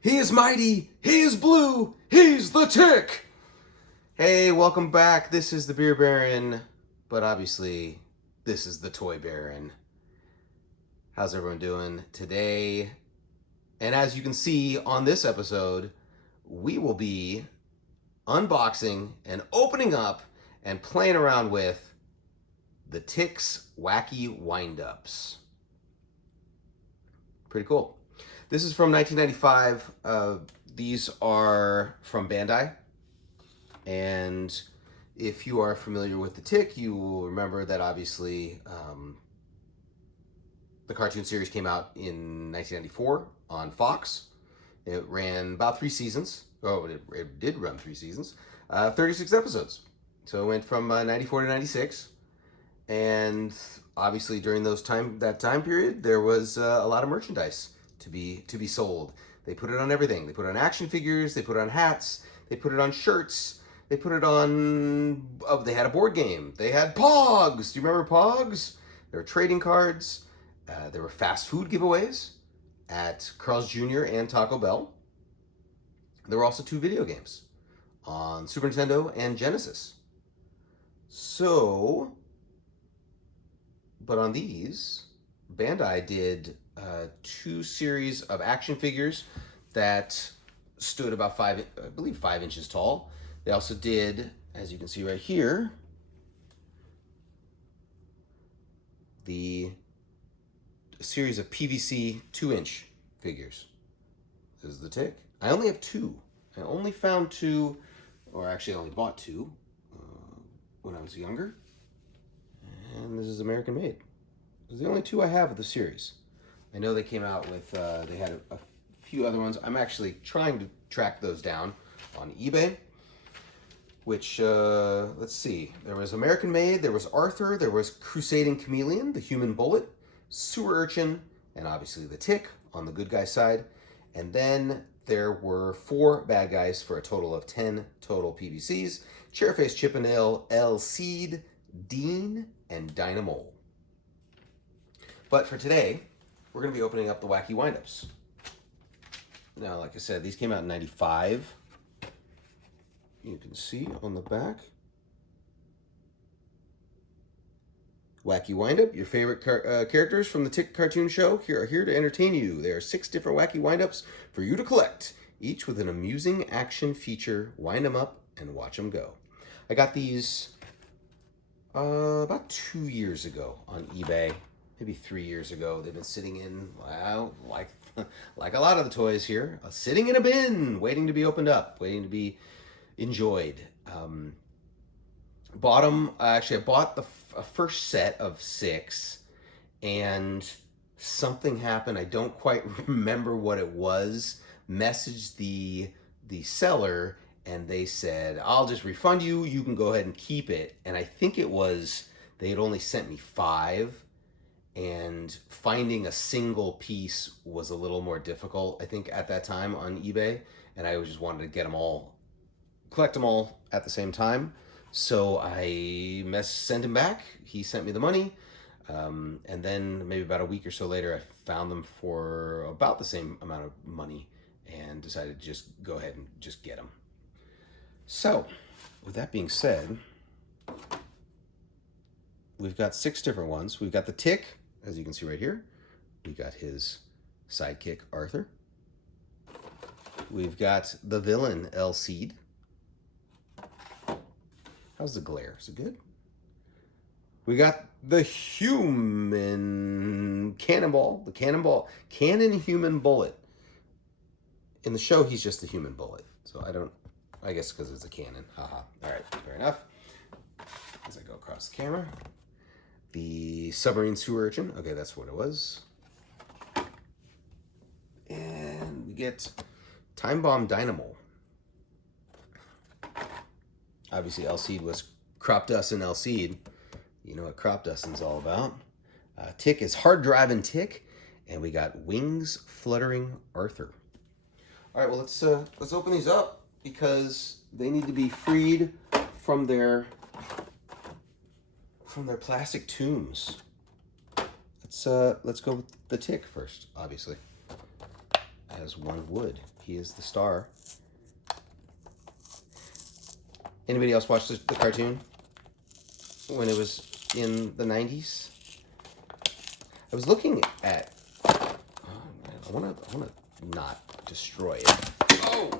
He is mighty. He is blue. He's the Tick. Hey, welcome back. This is the Beer Baron, but obviously, this is the Toy Baron. How's everyone doing today? And as you can see on this episode, we will be unboxing and opening up and playing around with the Tick's Wacky Windups. Pretty cool. This is from 1995. These are from Bandai. And if you are familiar with the Tick, you will remember that obviously the cartoon series came out in 1994 on Fox. It ran about 3 seasons. Oh, it did run 3 seasons. 36 episodes. So it went from 94 to 96. And obviously during that time period, there was a lot of merchandise to be sold. They put it on everything. They put it on action figures. They put it on hats. They put it on shirts. They put it on. They had a board game. They had Pogs. Do you remember Pogs? There were trading cards. There were fast food giveaways at Carl's Jr. and Taco Bell. There were also 2 video games on Super Nintendo and Genesis. So, but on these, Bandai did 2 series of action figures that stood about 5 inches tall. They also did, as you can see right here, the series of PVC 2-inch figures. This is the Tick. I only have 2. I only found 2, or actually I only bought 2 when I was younger. And this is American made. This is the only 2 I have of the series. I know they came out with, they had a few other ones. I'm actually trying to track those down on eBay. Which, let's see. There was American Made, there was Arthur, there was Crusading Chameleon, the Human Bullet, Sewer Urchin, and obviously the Tick on the good guy side. And then there were 4 bad guys for a total of 10 total PVCs. Chairface Chippendale, El Cid, Dean, and Dynamole. But for today, we're going to be opening up the Wacky Windups. Now, like I said, these came out in 95. You can see on the back. Wacky Windup, your favorite characters from the Tick cartoon show are here to entertain you. There are 6 different Wacky Windups for you to collect, each with an amusing action feature. Wind them up and watch them go. I got these about 2 years ago on eBay, maybe 3 years ago. They've been sitting in, well, like a lot of the toys here, sitting in a bin, waiting to be opened up, waiting to be enjoyed. I bought the first set of 6, and something happened. I don't quite remember what it was. Messaged the seller, and they said, I'll just refund you. You can go ahead and keep it. And I think it was, they had only sent me 5, and finding a single piece was a little more difficult, I think, at that time on eBay. And I just wanted to get them all, collect them all at the same time. So I sent him back. He sent me the money. And then maybe about a week or so later, I found them for about the same amount of money and decided to just go ahead and just get them. So with that being said, we've got 6 different ones. We've got the Tick, as you can see right here. We got his sidekick, Arthur. We've got the villain, El Cid. How's the glare? Is it good? We got the human cannonball, cannon human bullet. In the show, he's just the human bullet. So I guess because it's a cannon. Haha. All right, fair enough. As I go across the camera. The submarine sewer urchin. Okay, that's what it was. And we get Time Bomb Dynamole. Obviously, El Cid was crop dusting El Cid. You know what crop dusting's all about. Tick is hard driving Tick, and we got wings fluttering Arthur. All right, well let's open these up because they need to be freed from their plastic tombs. Let's go with the Tick first, obviously. as one would. He is the star. Anybody else watch the cartoon when it was in the 90s? I was looking at... Oh, man, I want to not destroy it. Oh!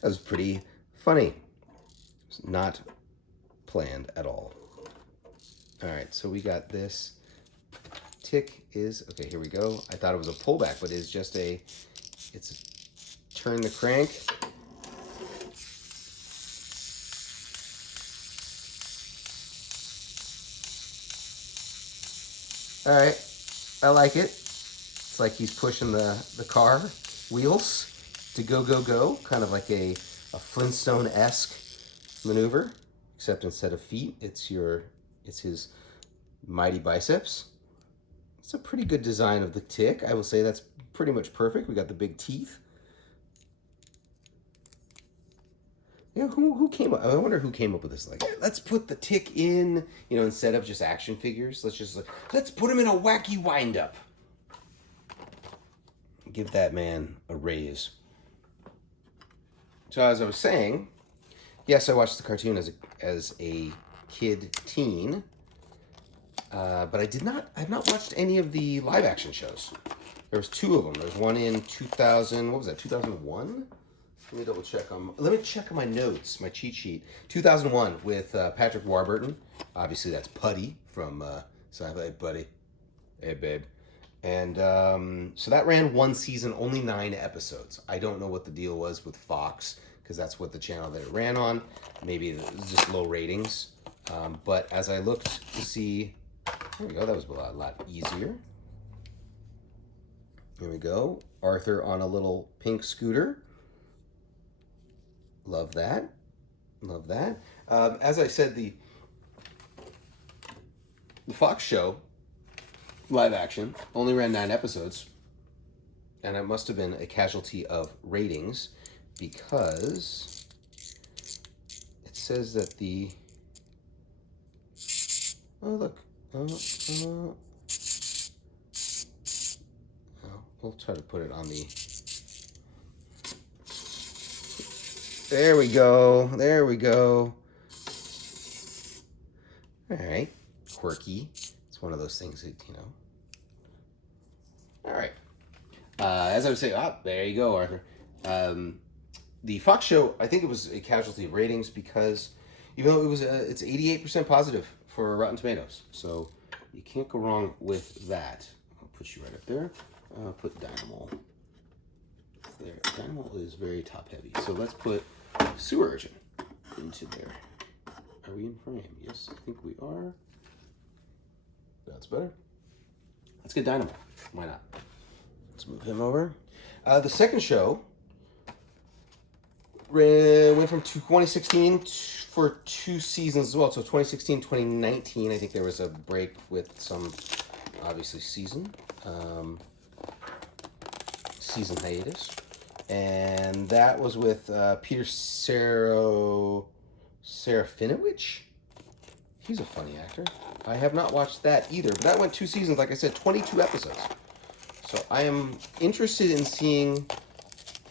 That was pretty funny. It's not planned at all. All right, so we got this. Tick is... Okay, here we go. I thought it was a pullback, but it's just a... It's turn the crank. All right, I like it. It's like he's pushing the car wheels to go, go, go. Kind of like a Flintstone-esque maneuver, except instead of feet, it's his mighty biceps. It's a pretty good design of the Tick. I will say that's pretty much perfect. We got the big teeth. Yeah, who came up? I wonder who came up with this. Like, let's put the Tick in, instead of just action figures. Let's put him in a wacky windup. Give that man a raise. So as I was saying, yes, I watched the cartoon as a teen, but I've not watched any of the live action shows. There was 2 of them. There's one in 2000. What was that? 2001. Let me double check let me check on my notes, my cheat sheet. 2001 with Patrick Warburton. Obviously, that's Putty from Sci-Fi Putty. Hey, babe. And so that ran 1 season, only 9 episodes. I don't know what the deal was with Fox, because that's what the channel that it ran on. Maybe it was just low ratings. But as I looked to see, there we go, that was a lot easier. Here we go. Arthur on a little pink scooter. Love that. Love that. As I said, the Fox show, live action, only ran 9 episodes. And it must have been a casualty of ratings because it says that the... Oh, look. Oh, we'll try to put it on the... There we go. There we go. All right. Quirky. It's one of those things that, All right. As I was saying, there you go, Arthur. The Fox show, I think it was a casualty of ratings because even though it's 88% positive for Rotten Tomatoes. So you can't go wrong with that. I'll put you right up there. I'll put Dynamo there. Dynamo is very top heavy. So let's put Sewer Urchin into there. Are we in frame? Yes, I think we are. That's better. Let's get Dynamo. Why not? Let's move him over. The second show went from 2016 for 2 seasons as well. So 2016, 2019, I think there was a break with some, obviously, season hiatus. And that was with Peter Serafinowicz. He's a funny actor. I have not watched that either, but that went 2 seasons, like I said, 22 episodes. So I am interested in seeing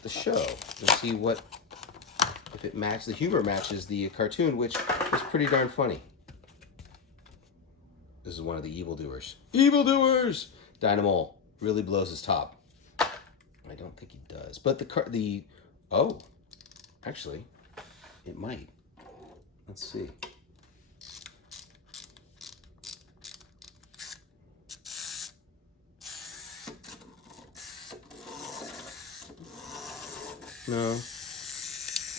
the show and see if the humor matches the cartoon, which was pretty darn funny. This is one of the evildoers. Evildoers! Dynamo really blows his top. I don't think he does, but actually, it might. Let's see. No.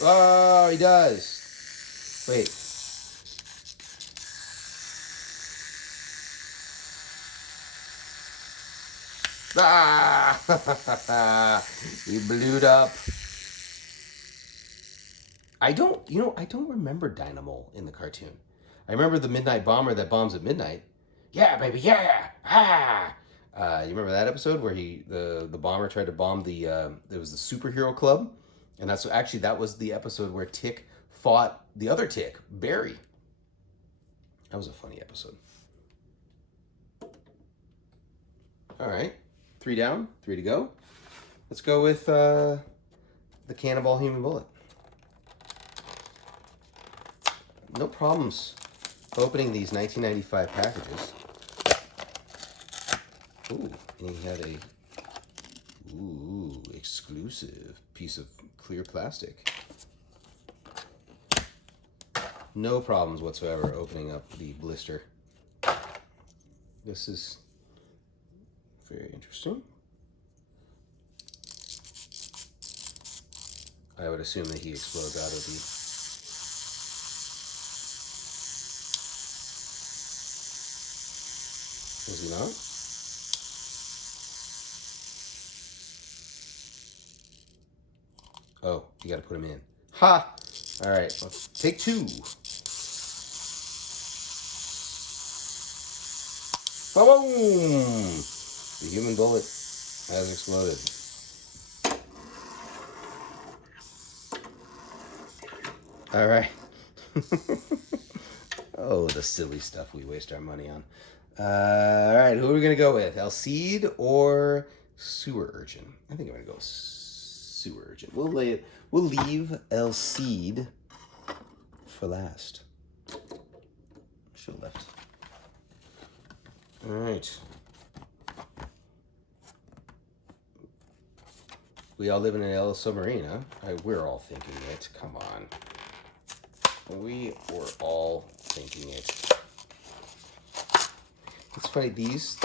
Oh, he does. Wait. Ah! He blew it up. I don't remember Dynamo in the cartoon. I remember the Midnight Bomber that bombs at midnight. Yeah, baby, yeah! Ah! You remember that episode where the bomber tried to bomb it was the superhero club? And that was the episode where Tick fought the other Tick, Barry. That was a funny episode. 3 down, 3 to go. Let's go with the Cannonball Human Bullet. No problems opening these 1995 packages. Ooh, and he had a exclusive piece of clear plastic. No problems whatsoever opening up the blister. This is very interesting. I would assume that he explodes out of the... Is he not? Oh, you gotta put him in. Ha! Alright, let's take 2. Boom! The human bullet has exploded. Alright. Oh, the silly stuff we waste our money on. Alright, who are we gonna go with? Alcide or Sewer Urchin? I think I'm gonna go with Sewer Urchin. We'll leave Alcide for last. Should have left. Alright. We all live in an yellow submarine, huh? We're all thinking it. Come on. We were all thinking it. It's funny, these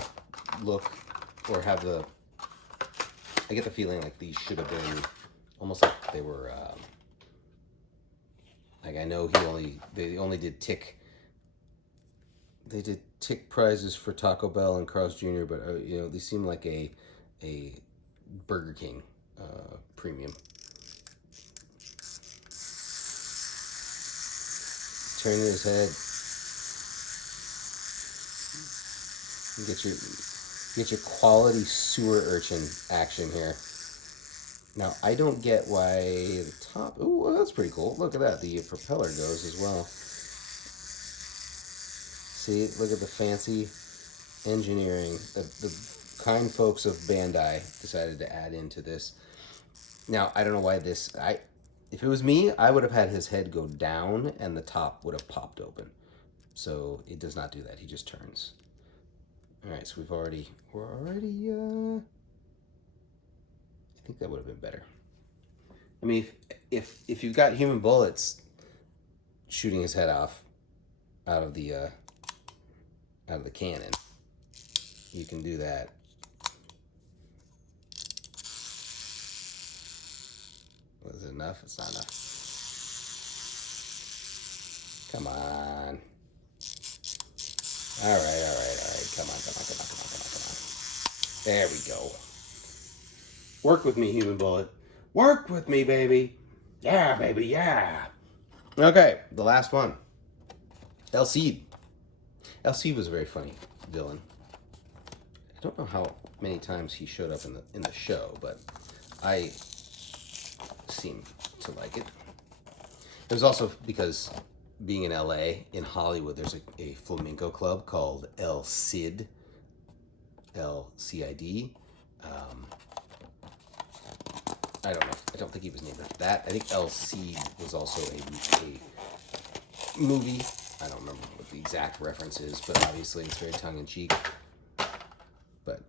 look, or have the... I get the feeling like these should have been almost like they were... like, I know they only did Tick... They did Tick prizes for Taco Bell and Carl's Jr., but, you know, these seem like a Burger King premium. Turning his head. Get your quality sewer urchin action here. Now, I don't get why the top... Ooh, well, that's pretty cool. Look at that. The propeller goes as well. See, look at the fancy engineering that the kind folks of Bandai decided to add into this. Now, I don't know why this... If it was me, I would have had his head go down and the top would have popped open. So it does not do that. He just turns. All right, so we're already... I think that would have been better. I mean, if you've got human bullets shooting his head off out of the cannon, you can do that. Was it enough? It's not enough. Come on. All right. Come on. There we go. Work with me, human bullet. Work with me, baby. Yeah, baby, yeah. Okay, the last one. Alcide. Alcide was a very funny villain. I don't know how many times he showed up in the show, but I seem to like it. It was also because being in LA, in Hollywood, there's a flamenco club called El Cid, L-C-I-D. I don't know. I don't think he was named after that. I think El Cid was also a movie. I don't remember what the exact reference is, but obviously it's very tongue-in-cheek. But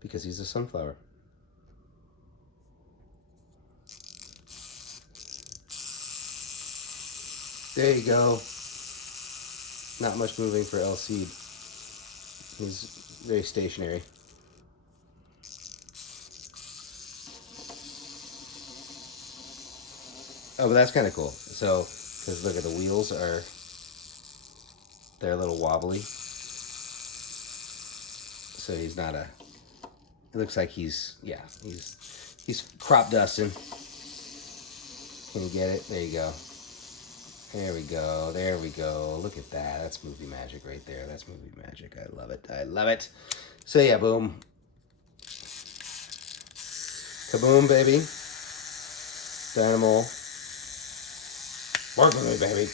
because he's a sunflower. There you go. Not much moving for El Cid. He's very stationary. Oh, but that's kind of cool. So, because look at the wheels they're a little wobbly. So he's not it looks like he's crop dusting. Can you get it? There you go. There we go. Look at that. That's movie magic right there. That's movie magic. I love it. So yeah, boom. Kaboom, baby. Dynamo. Work with me, baby.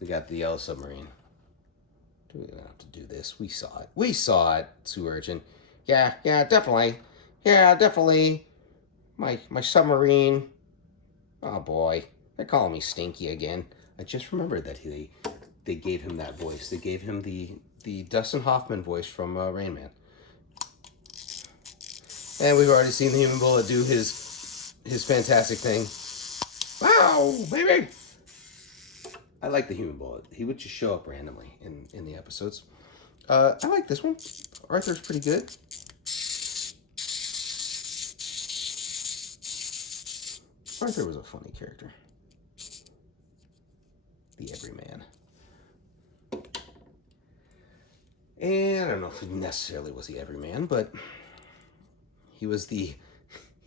We got the yellow submarine. We don't have to do this. We saw it. We saw it, Sue Urchin. Yeah, definitely. Yeah, definitely. My submarine. Oh boy, they're calling me Stinky again. I just remembered that they gave him that voice. They gave him the Dustin Hoffman voice from Rain Man. And we've already seen the Human Bullet do his fantastic thing. Wow, baby! I like the Human Bullet. He would just show up randomly in the episodes. I like this one. Arthur's pretty good. Arthur was a funny character. The Everyman. And I don't know if he necessarily was the Everyman, but he was the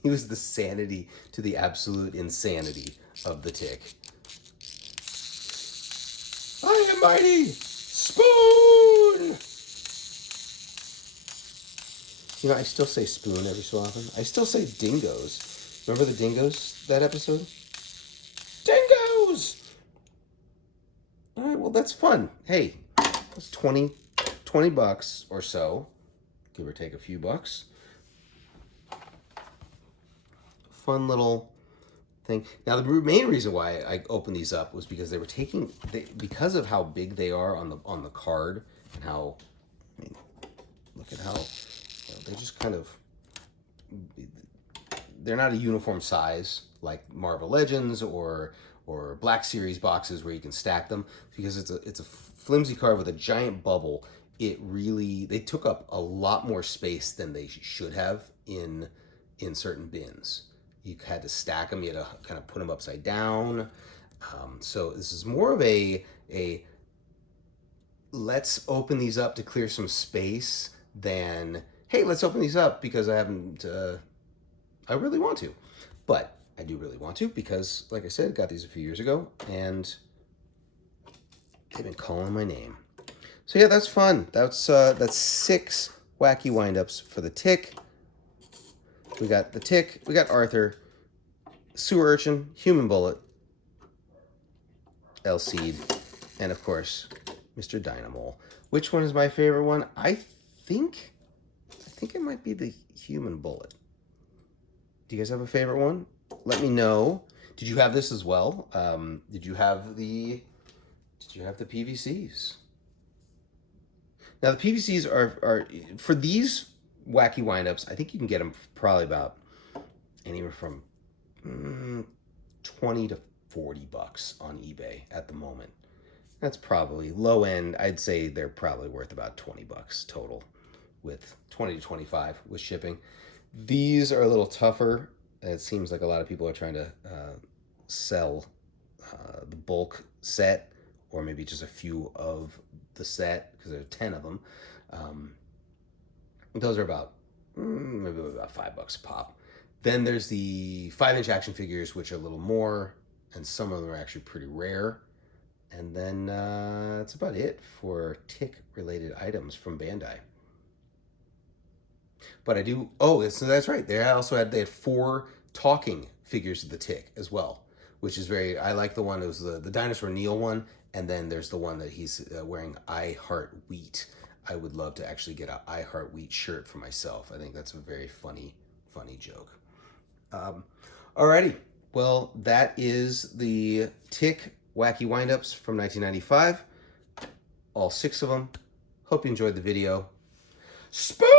sanity to the absolute insanity of the Tick. I am mighty! Spoon! You know, I still say spoon every so often. I still say dingoes. Remember the dingoes, that episode? Dingoes! All right, well, that's fun. Hey, that's 20 bucks or so, give or take a few bucks. Fun little thing. Now, the main reason why I opened these up was because because of how big they are on the card, and how, I mean, look at how they're just kind of, they're not a uniform size like Marvel Legends or Black Series boxes where you can stack them, because it's a flimsy card with a giant bubble. They took up a lot more space than they should have in certain bins. You had to stack them. You had to kind of put them upside down. So this is more of a let's open these up to clear some space than, hey, let's open these up because I haven't. I really want to, but I do really want to because, like I said, I got these a few years ago and they've been calling my name. So yeah, that's fun. That's 6 wacky windups for the Tick. We got the Tick, we got Arthur, Sewer Urchin, Human Bullet, Elseed, and of course, Mr. Dynamole. Which one is my favorite one? I think it might be the Human Bullet. Do you guys have a favorite one? Let me know. Did you have this as well? Did you have the PVCs? Now the PVCs are for these wacky windups. I think you can get them probably about anywhere from 20 to 40 bucks on eBay at the moment. That's probably low end. I'd say they're probably worth about 20 bucks total, with 20 to 25 with shipping. These are a little tougher. It seems like a lot of people are trying to sell the bulk set, or maybe just a few of the set, because there are 10 of them. Those are about maybe about $5 a pop. Then there's the 5-inch action figures, which are a little more, and some of them are actually pretty rare. And then that's about it for Tick-related items from Bandai. But I do. Oh, so that's right. They had 4 talking figures of the Tick as well, which is very. I like the one. It was the Dinosaur Neil one, and then there's the one that he's wearing I Heart Wheat. I would love to actually get an I Heart Wheat shirt for myself. I think that's a very funny joke. Alrighty. Well, that is the Tick Wacky Windups from 1995. All 6 of them. Hope you enjoyed the video. Spoon!